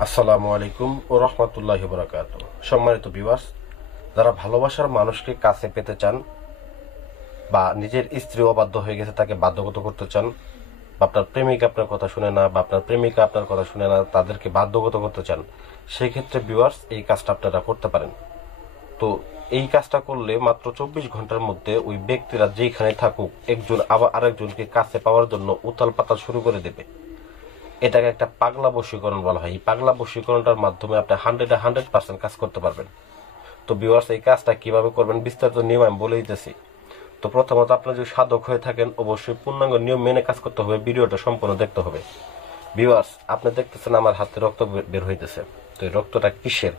আসসালামু আলাইকুম ও রহমতুল্লাহি বারাকাতুহু। সম্মানিত ভিউয়ার্স, যারা ভালোবাসার মানুষকে কাছে পেতে চান বা নিজের স্ত্রী অবাধ্য হয়ে গেছে তাকে বাধ্যগত করতে চান, বা আপনার প্রেমিক আপনার কথা শুনে না বা আপনার প্রেমিকা আপনার কথা শুনে না, তাদেরকে বাধ্যগত করতে চান, সেই ক্ষেত্রে ভিউয়ার্স এই কাজটা আপনারা করতে পারেন। তো এই কাজটা করলে মাত্র 24 ঘন্টার মধ্যে ওই ব্যক্তিরা যেখানে থাকুক একজন আবার আরেকজনকে কাছে পাওয়ার জন্য উতাল পাতাল শুরু করে দেবে। এটাকে একটা পাগলা বশীকরণ বলা হয়। এই পাগলা বশীকরণটার মাধ্যমে আপনি 100% কাজ করতে পারবেন। তো ভিউয়ার্স, এই কাজটা কিভাবে করবেন বিস্তারিত নিয়ম আমি বলে দিতেছি। তো প্রথমত আপনার যদি সাধক হয়ে থাকেন অবশ্যই পূর্ণাঙ্গ নিয়ম মেনে কাজ করতে হবে, ভিডিওটা সম্পূর্ণ দেখতে হবে। ভিউয়ার্স, আপনি দেখতেছেন আমার হাতে রক্ত বের হইতেছে। তো এই রক্তটা কিসের?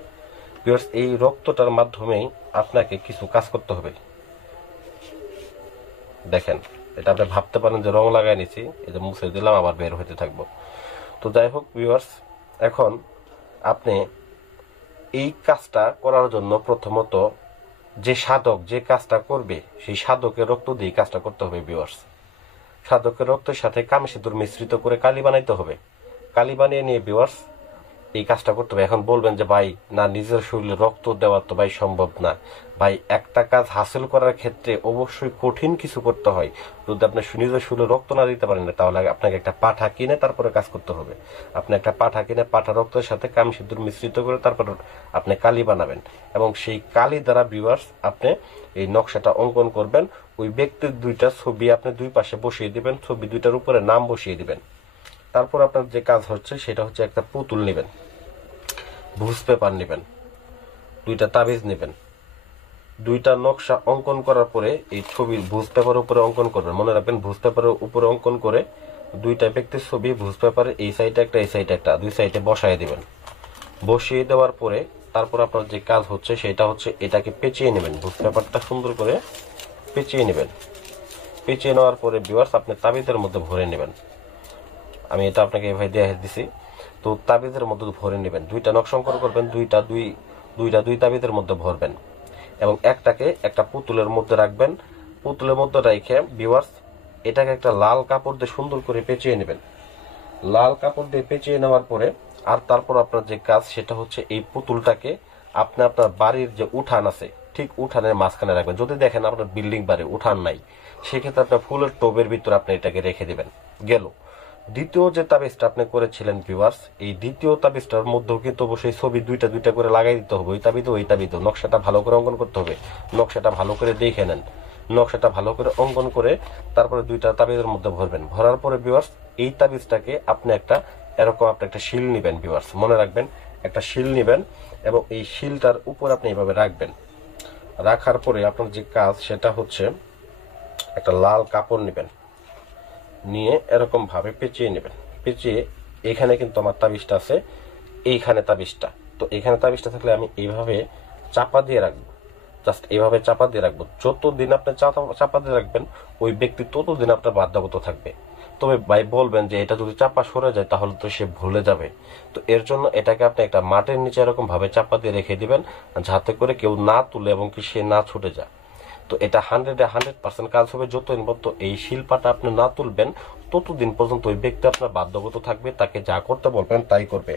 ভিউয়ার্স, এই রক্তটার মাধ্যমেই আপনাকে কিছু কাজ করতে হবে। দেখেন, এটা আপনি ভাবতে পারেন যে রং লাগাই নিছি, এই যে মুছে দিলাম আবার বের হইতে থাকবো। তো যাই হোক ভিউয়ার্স, এখন আপনি এই কাজটা করার জন্য প্রথমত যে সাধক যে কাজটা করবে সেই সাধকের রক্ত দিয়ে কাজটা করতে হবে ভিউয়ার্স। সাধকের রক্তের সাথে কামসিঁদুর মিশ্রিত করে কালি বানাইতে হবে। কালি বানিয়ে নিয়ে ভিউয়ার্স এই কাজটা করতে হবে। এখন বলবেন যে ভাই না, নিজের শরীরে রক্ত দেওয়া তো ভাই সম্ভব না। ভাই, একটা কাজ হাসিল করার ক্ষেত্রে অবশ্যই কঠিন কিছু করতে হয়। যদি আপনি নিজের শরীরে রক্ত না দিতে পারেন না, তাহলে আপনাকে একটা পাঠা কিনে তারপরে কাজ করতে হবে। আপনি একটা পাঠা কিনে পাঠা রক্তের সাথে কামসিঁদুর মিশ্রিত করে তারপর আপনি কালি বানাবেন, এবং সেই কালি দ্বারা ভিউয়ার্স আপনি এই নকশাটা অঙ্কন করবেন। ওই ব্যক্তির দুইটা ছবি আপনি দুই পাশে বসিয়ে দিবেন, ছবি দুইটার উপরে নাম বসিয়ে দিবেন। তারপর আপনার যে কাজ হচ্ছে সেটা হচ্ছে একটা পুতুল নেবেন, ভুজ পেপার নেবেন, দুইটা তাবিজ নেবেন। দুইটা নকশা অঙ্কন করার পরে এই ছবির ভুজ পেপারের উপরে অঙ্কন করবেন। মনে রাখবেন, ভুজ পেপারের উপরে অঙ্কন করে দুইটা ব্যক্তির ছবি ভুজ পেপারে এই সাইডে একটা এই সাইডে একটা দুই সাইডে বসায় দিবেন। বসিয়ে দেওয়ার পরে তারপর আপনার যে কাজ হচ্ছে সেটা হচ্ছে এটাকে পেঁচিয়ে নেবেন। ভুজ পেপারটা সুন্দর করে পেঁচিয়ে নেবেন। পেঁচিয়ে নেওয়ার পরে ভিউয়ার্স আপনি তাবিজের মধ্যে ভরে নেবেন। আমি এটা আপনাকে এভাবে দিয়ে দিছি। তো তাবিজের মধ্যে ভরে নেবেন, দুইটা নকশা অঙ্কন করবেন, দুই তাবিজের মধ্যে ভরবেন, এবং একটাকে একটা পুতুলের মধ্যে রাখবেন। পুতুলের মধ্যে রেখে ভিউয়ার্স এটাকে একটা লাল কাপড় দিয়ে সুন্দর করে পেঁচিয়ে নেবেন। লাল কাপড় দিয়ে পেঁচিয়ে নেওয়ার পরে আর তারপর আপনার যে কাজ সেটা হচ্ছে এই পুতুলটাকে আপনি আপনার বাড়ির যে উঠান আছে ঠিক উঠানের মাঝখানে রাখবেন। যদি দেখেন আপনার বিল্ডিং বাড়ি উঠান নাই, সেক্ষেত্রে আপনার ফুলের টবের ভিতরে আপনি এটাকে রেখে দিবেন। গেল। দ্বিতীয় যে তাবিজটা আপনি করেছিলেন ভিউয়ার্স, এই দ্বিতীয় তাবিজটার মধ্যেও কিন্তু অবশ্যই ছবি দুইটা দুইটা করে লাগাই দিতে হবে। ওই তাবিজও নকশাটা ভালো করে অঙ্কন করতে হবে। নকশাটা ভালো করে দেখে নেন। নকশাটা ভালো করে অঙ্কন করে তারপরে দুইটা তাবিজের মধ্যে ভরবেন। ভরার পরে ভিউয়ার্স এই তাবিজটাকে আপনি একটা শিল নিবেন ভিউয়ার্স। মনে রাখবেন, একটা শিল নিবেন এবং এই শিলটার উপর আপনি এইভাবে রাখবেন। রাখার পরে আপনার যে কাজ সেটা হচ্ছে একটা লাল কাপড় নেবেন, নিয়ে এরকম ভাবে পেঁচিয়ে নেবেন। পেঁচিয়ে এখানে কিন্তু আমার তাবিজটা আছে, এইখানে তাবিজটা। তো এখানে তাবিজটা থাকলে আমি এইভাবে চাপা দিয়ে রাখবো। জাস্ট এইভাবে চাপা দিয়ে রাখবো। যতদিন আপনি চাপা দিয়ে রাখবেন ওই ব্যক্তি ততদিন আপনার বাধ্যগত থাকবে। তবে ভাই বলবেন যে এটা যদি চাপা সরে যায় তাহলে তো সে ভুলে যাবে। তো এর জন্য এটাকে আপনি একটা মাটির নিচে এরকম ভাবে চাপা দিয়ে রেখে দিবেন, যাতে করে কেউ না তুলে এবং কি সে না ছুটে যায়। তো এটা 100% কাজ হবে। যতদিন পর্যন্ত এই শিল্পাটা আপনি না তুলবেন ততদিন পর্যন্ত ওই ব্যক্তি আপনার বাধ্যগত থাকবে, তাকে যা করতে বলবেন তাই করবে।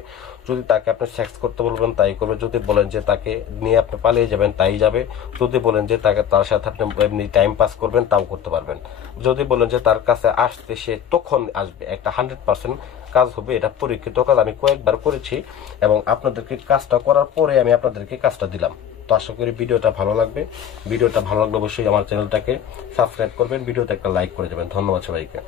যদি তাকে আপনি সেক্স করতে বলবেন তাই করবে, যদি বলেন যে তাকে নিয়ে আপনি পালিয়ে যাবেন তাই যাবে, যদি বলেন যে তার সাথে আপনি এমনি টাইম পাস করবেন তাও করতে পারবেন, যদি বলেন যে তার কাছে আসতে সে তখন আসবে। একটা 100% কাজ হবে। এটা পরীক্ষিত কাজ, আমি কয়েকবার করেছি এবং আপনাদেরকে কাজটা করার পরে আমি আপনাদেরকে কাজটা দিলাম। তো আশা করি ভিডিওটা ভালো লাগবে। ভিডিওটা ভালো লাগলে অবশ্যই আমার চ্যানেলটাকে সাবস্ক্রাইব করবেন, ভিডিওতে একটা লাইক করে দেবেন। ধন্যবাদ সবাইকে।